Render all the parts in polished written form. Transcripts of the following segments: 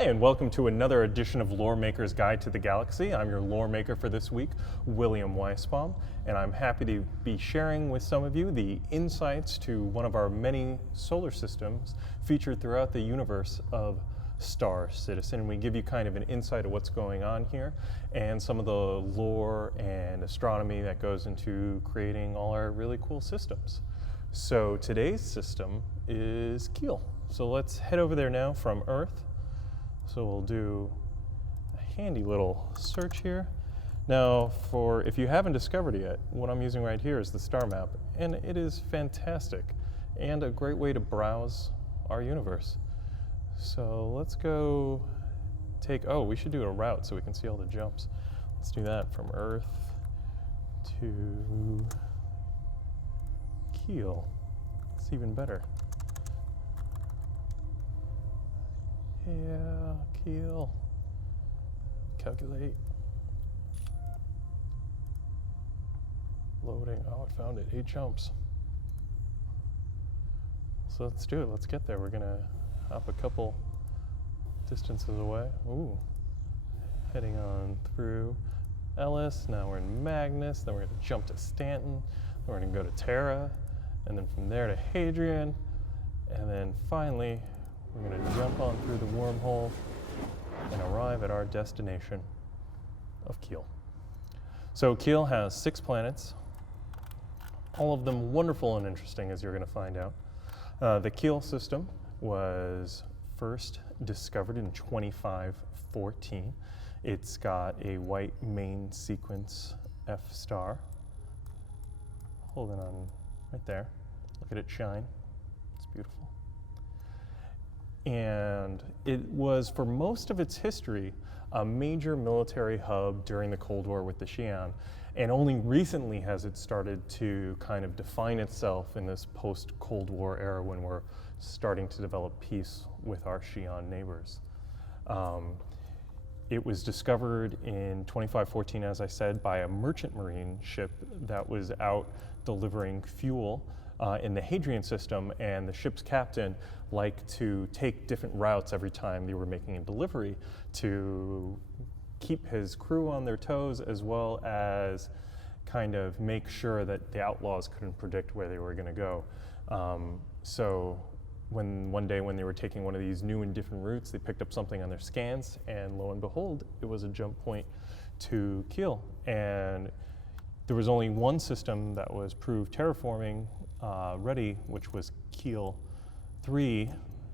Hi, and welcome to another edition of Loremaker's Guide to the Galaxy. I'm your Loremaker for this week, William Weisbaum, and I'm happy to be sharing with some of you the insights to one of our many solar systems featured throughout the universe of Star Citizen. We give you kind of an insight of what's going on here and some of the lore and astronomy that goes into creating all our really cool systems. So today's system is Kiel. So let's head over there now from Earth. So we'll do a handy little search here. Now, if you haven't discovered it yet, what I'm using right here is the star map, and it is fantastic and a great way to browse our universe. So let's go we should do a route so we can see all the jumps. Let's do that from Earth to Kiel. It's even better. Yeah, Kiel. Calculate. Loading. Oh, it found it. 8 jumps. So let's do it. Let's get there. We're gonna hop a couple distances away. Ooh. Heading on through Ellis. Now we're in Magnus. Then we're gonna jump to Stanton. Then we're gonna go to Terra. And then from there to Hadrian. And then finally, we're going to jump on through the wormhole and arrive at our destination of Kiel. So Kiel has 6 planets, all of them wonderful and interesting, as you're going to find out. The Kiel System was first discovered in 2514. It's got a white main sequence F star. Holding on right there. Look at it shine. It's beautiful. And it was, for most of its history, a major military hub during the Cold War with the Xi'an, and only recently has it started to kind of define itself in this post-Cold War era when we're starting to develop peace with our Xi'an neighbors. It was discovered in 2514, as I said, by a merchant marine ship that was out delivering fuel in the Hadrian system, and the ship's captain liked to take different routes every time they were making a delivery to keep his crew on their toes, as well as kind of make sure that the outlaws couldn't predict where they were going to go. So one day when they were taking one of these new and different routes, they picked up something on their scans, and lo and behold, it was a jump point to Kiel. And there was only one system that was proved terraforming ready, which was Kiel 3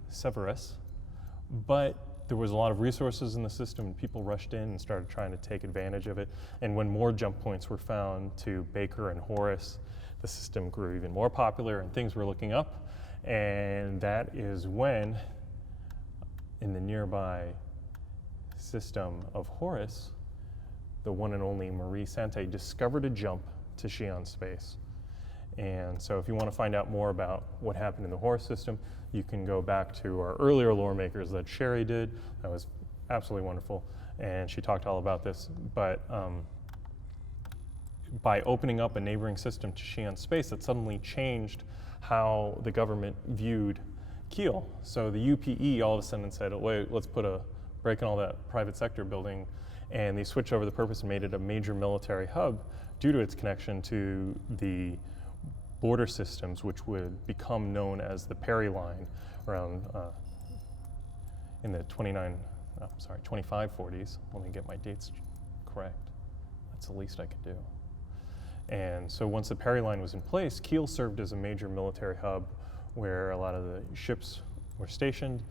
Severus, but there was a lot of resources in the system, and people rushed in and started trying to take advantage of it. And when more jump points were found to Baker and Horus, the system grew even more popular and things were looking up. And that is when, in the nearby system of Horus, the one and only Marie Sante discovered a jump to Xi'an space. And so if you want to find out more about what happened in the Horus system, you can go back to our earlier lore makers that Sherry did. That was absolutely wonderful, and she talked all about this. But by opening up a neighboring system to Xi'an space, that suddenly changed how the government viewed Kiel. So the UPE all of a sudden said, oh, wait, let's put a break in all that private sector building, and they switched over the purpose and made it a major military hub due to its connection to the border systems, which would become known as the Perry Line around in the 2540s. Let me get my dates correct. That's the least I could do. And so once the Perry Line was in place, Kiel served as a major military hub where a lot of the ships were stationed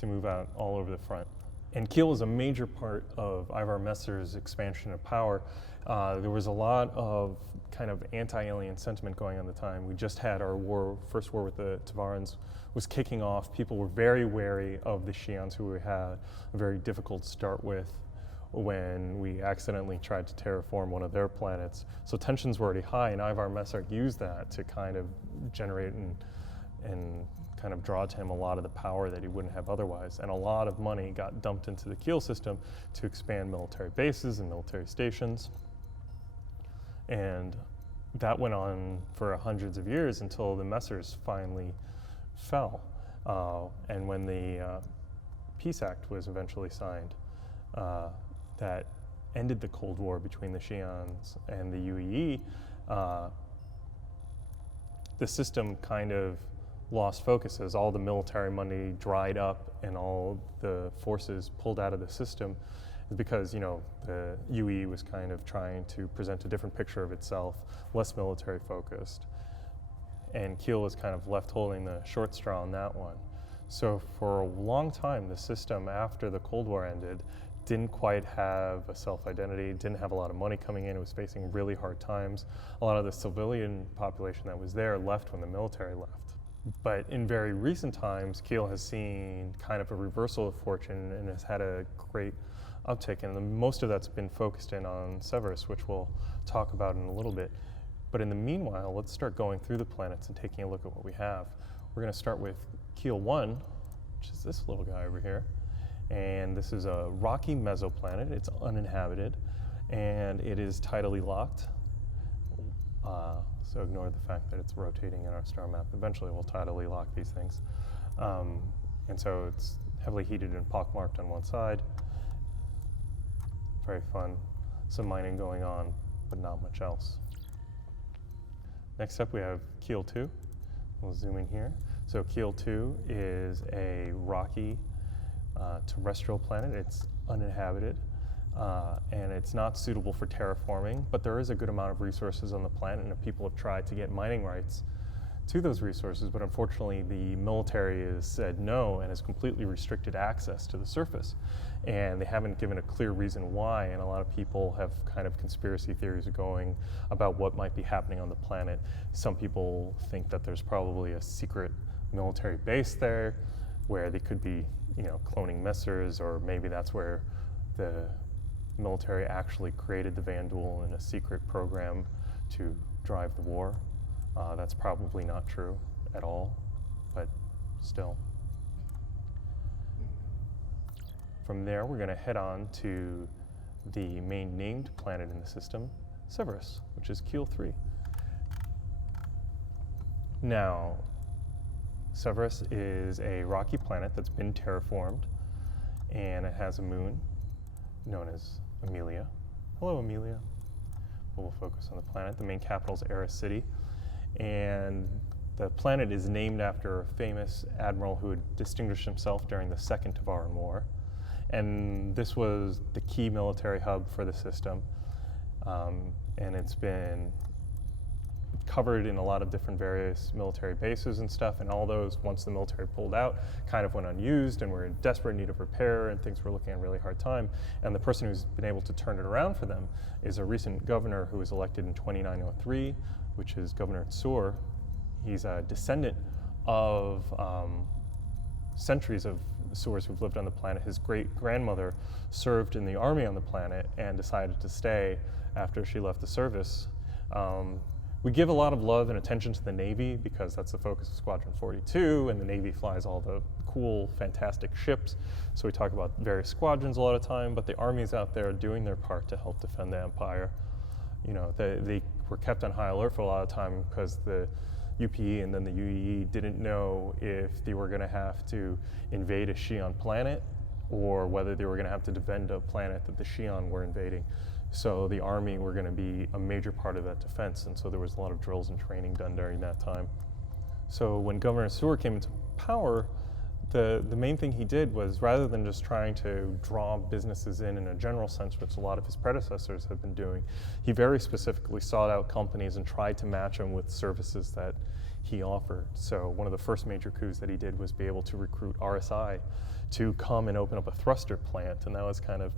to move out all over the front. And Kiel is a major part of Ivar Messer's expansion of power. There was a lot of kind of anti-alien sentiment going on at the time. We just had our first war with the Tavarans was kicking off. People were very wary of the Xi'ans, who we had a very difficult start with when we accidentally tried to terraform one of their planets. So tensions were already high, and Ivar Messer used that to kind of generate and kind of draw to him a lot of the power that he wouldn't have otherwise. And a lot of money got dumped into the Kiel system to expand military bases and military stations. And that went on for hundreds of years until the Messers finally fell. And when the Peace Act was eventually signed that ended the Cold War between the Xi'ans and the UEE, the system kind of lost focus as all the military money dried up and all the forces pulled out of the system, because the UE was kind of trying to present a different picture of itself, less military focused, and Kiel was kind of left holding the short straw on that one. So for a long time, the system after the Cold War ended didn't quite have a self-identity, didn't have a lot of money coming in, it was facing really hard times. A lot of the civilian population that was there left when the military left. But in very recent times, Kiel has seen kind of a reversal of fortune and has had a great uptick, and most of that's been focused in on Severus, which we'll talk about in a little bit. But in the meanwhile, let's start going through the planets and taking a look at what we have. We're going to start with Kiel 1, which is this little guy over here. And this is a rocky mesoplanet. It's uninhabited, and it is tidally locked. So ignore the fact that it's rotating in our star map. Eventually we'll tidally lock these things. And so it's heavily heated and pockmarked on one side. Very fun. Some mining going on, but not much else. Next up we have Kiel 2. We'll zoom in here. So Kiel 2 is a rocky terrestrial planet. It's uninhabited. And it's not suitable for terraforming, but there is a good amount of resources on the planet, and people have tried to get mining rights to those resources, but unfortunately the military has said no and has completely restricted access to the surface. And they haven't given a clear reason why, and a lot of people have kind of conspiracy theories going about what might be happening on the planet. Some people think that there's probably a secret military base there where they could be, cloning messers, or maybe that's where the military actually created the Vandal in a secret program to drive the war. That's probably not true at all, but still. From there, we're going to head on to the main named planet in the system, Severus, which is Kiel 3. Now, Severus is a rocky planet that's been terraformed, and it has a moon known as Amelia. Hello, Amelia. We'll focus on the planet. The main capital is Eris City, and the planet is named after a famous admiral who had distinguished himself during the Second Tavaran War, and this was the key military hub for the system, and it's been covered in a lot of different various military bases and stuff, and all those, once the military pulled out, kind of went unused and were in desperate need of repair, and things were looking at a really hard time. And the person who's been able to turn it around for them is a recent governor who was elected in 2903, which is Governor Tsur. He's a descendant of centuries of Tsurs who've lived on the planet. His great-grandmother served in the army on the planet and decided to stay after she left the service. We give a lot of love and attention to the Navy because that's the focus of Squadron 42, and the Navy flies all the cool, fantastic ships. So we talk about various squadrons a lot of time, but the Army's out there doing their part to help defend the Empire. They were kept on high alert for a lot of time because the UPE and then the UEE didn't know if they were going to have to invade a Xi'an planet or whether they were going to have to defend a planet that the Xi'an were invading. So the Army were going to be a major part of that defense, and so there was a lot of drills and training done during that time. So when Governor Tsur came into power, the main thing he did was, rather than just trying to draw businesses in a general sense, which a lot of his predecessors have been doing, he very specifically sought out companies and tried to match them with services that he offered. So one of the first major coups that he did was be able to recruit RSI to come and open up a thruster plant, and that was kind of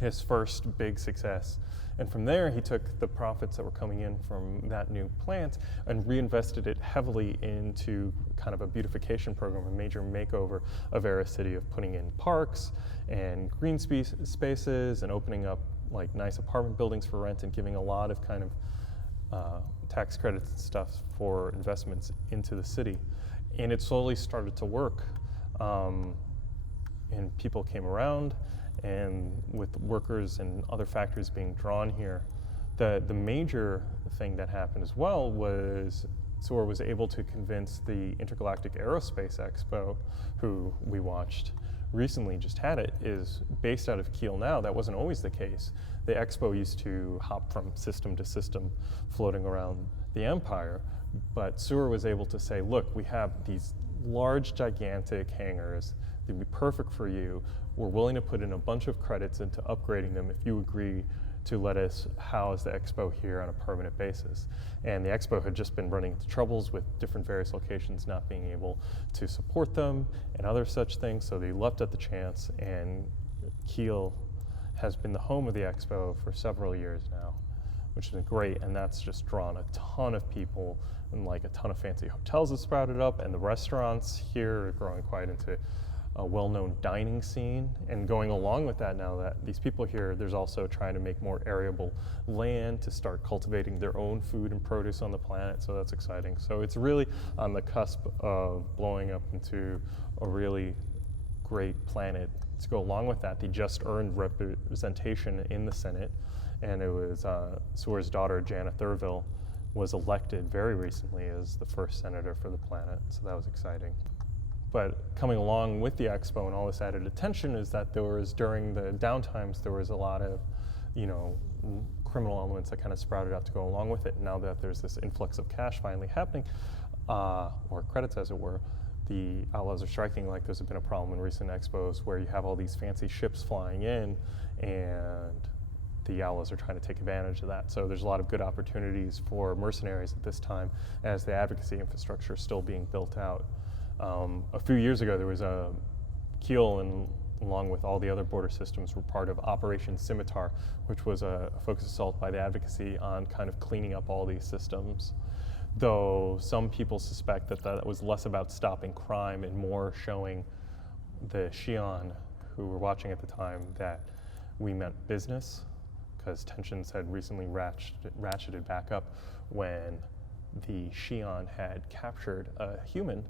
his first big success. And from there, he took the profits that were coming in from that new plant and reinvested it heavily into kind of a beautification program, a major makeover of Eris City, of putting in parks and green spaces and opening up like nice apartment buildings for rent and giving a lot of kind of tax credits and stuff for investments into the city. And it slowly started to work. And people came around, and with workers and other factories being drawn here, the major thing that happened as well was Tsur was able to convince the Intergalactic Aerospace Expo, who we watched recently just had it, is based out of Kiel now. That wasn't always the case. The Expo used to hop from system to system, floating around the Empire, but Sewer was able to say, look, we have these large, gigantic hangars. They'd be perfect for you. We're willing to put in a bunch of credits into upgrading them if you agree to let us house the Expo here on a permanent basis. And the Expo had just been running into troubles with different various locations not being able to support them and other such things, so they leapt at the chance, and Kiel has been the home of the Expo for several years now, which has been great, and that's just drawn a ton of people, and like a ton of fancy hotels have sprouted up, and the restaurants here are growing quite into a well-known dining scene. And going along with that, now that these people here, there's also trying to make more arable land to start cultivating their own food and produce on the planet, so that's exciting. So it's really on the cusp of blowing up into a really great planet. To go along with that, they just earned representation in the Senate, and it was Sewer's daughter, Jana Thurville, was elected very recently as the first senator for the planet, so that was exciting. But coming along with the Expo and all this added attention is that there was, during the downtimes, there was a lot of, criminal elements that kind of sprouted out to go along with it. Now that there's this influx of cash finally happening, or credits as it were, the outlaws are striking like there's been a problem in recent expos where you have all these fancy ships flying in, and the outlaws are trying to take advantage of that. So there's a lot of good opportunities for mercenaries at this time as the advocacy infrastructure is still being built out. A few years ago, there was a Kiel, and along with all the other border systems, were part of Operation Scimitar, which was a focused assault by the advocacy on kind of cleaning up all these systems. Though some people suspect that that was less about stopping crime and more showing the Xi'an, who were watching at the time, that we meant business, because tensions had recently ratcheted back up when the Xi'an had captured a human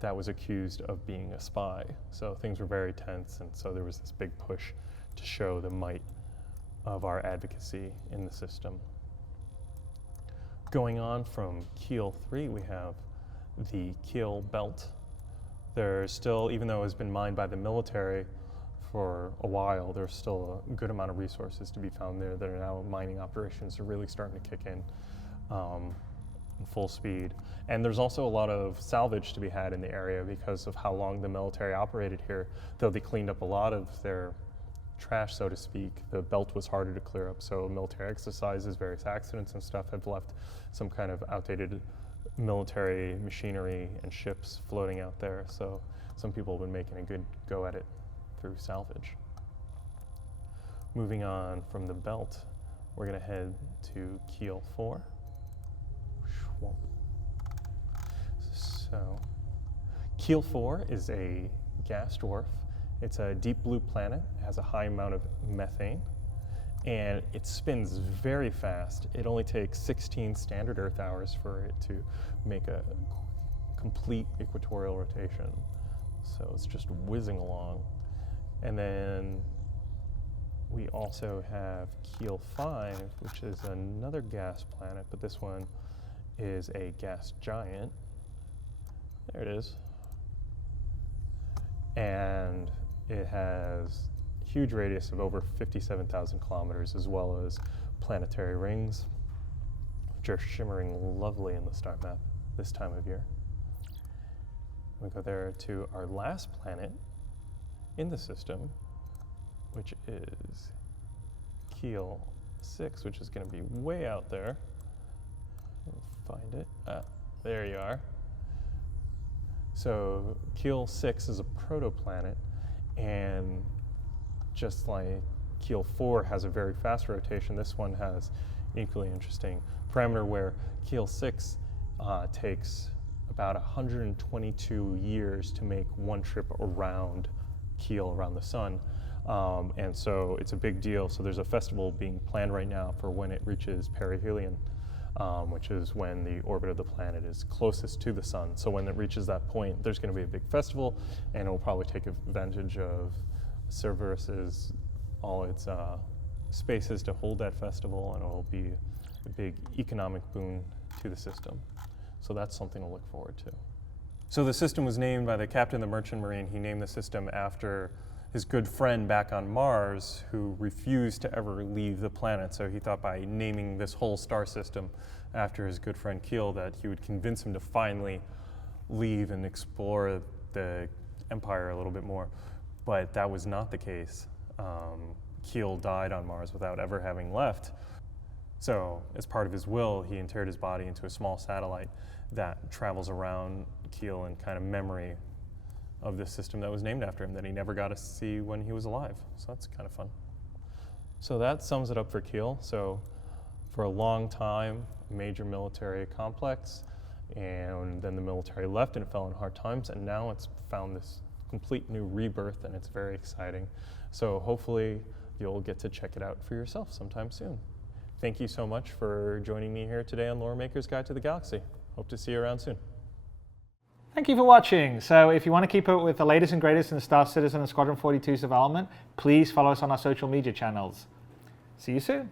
that was accused of being a spy. So things were very tense, and so there was this big push to show the might of our advocacy in the system. Going on from Kiel 3, we have the Kiel Belt. There's still, even though it has been mined by the military for a while, there's still a good amount of resources to be found there that are now mining operations are really starting to kick in full speed. And there's also a lot of salvage to be had in the area because of how long the military operated here. Though they cleaned up a lot of their trash, so to speak, the belt was harder to clear up. So military exercises, various accidents and stuff have left some kind of outdated military machinery and ships floating out there. So some people have been making a good go at it through salvage. Moving on from the belt, we're gonna head to Kiel 4. So, Kiel 4 is a gas dwarf. It's a deep blue planet. It has a high amount of methane, and it spins very fast. It only takes 16 standard Earth hours for it to make a complete equatorial rotation. So it's just whizzing along. And then we also have Kiel 5, which is another gas planet, but this one is a gas giant. There it is. And it has a huge radius of over 57,000 kilometers, as well as planetary rings, which are shimmering lovely in the star map this time of year. We go there to our last planet in the system, which is Kiel 6, which is going to be way out there. Find it. There you are. So Kiel 6 is a protoplanet, and just like Kiel 4 has a very fast rotation, this one has equally interesting parameter where Kiel 6 takes about 122 years to make one trip around Kiel, around the sun. And so it's a big deal. So there's a festival being planned right now for when it reaches perihelion, which is when the orbit of the planet is closest to the sun. So when it reaches that point, there's going to be a big festival, and it will probably take advantage of Cerberus's all its spaces to hold that festival, and it will be a big economic boon to the system. So that's something to look forward to. So the system was named by the captain of the Merchant Marine. He named the system after his good friend back on Mars who refused to ever leave the planet. So he thought by naming this whole star system after his good friend Kiel that he would convince him to finally leave and explore the Empire a little bit more. But that was not the case. Kiel died on Mars without ever having left. So as part of his will, he interred his body into a small satellite that travels around Kiel in kind of memory of this system that was named after him that he never got to see when he was alive. So that's kind of fun. So that sums it up for Kiel. So for a long time, a major military complex, and then the military left and it fell in hard times, and now it's found this complete new rebirth, and it's very exciting. So hopefully you'll get to check it out for yourself sometime soon. Thank you so much for joining me here today on Loremaker's Guide to the Galaxy. Hope to see you around soon. Thank you for watching. So if you want to keep up with the latest and greatest in the Star Citizen and Squadron 42's development, please follow us on our social media channels. See you soon.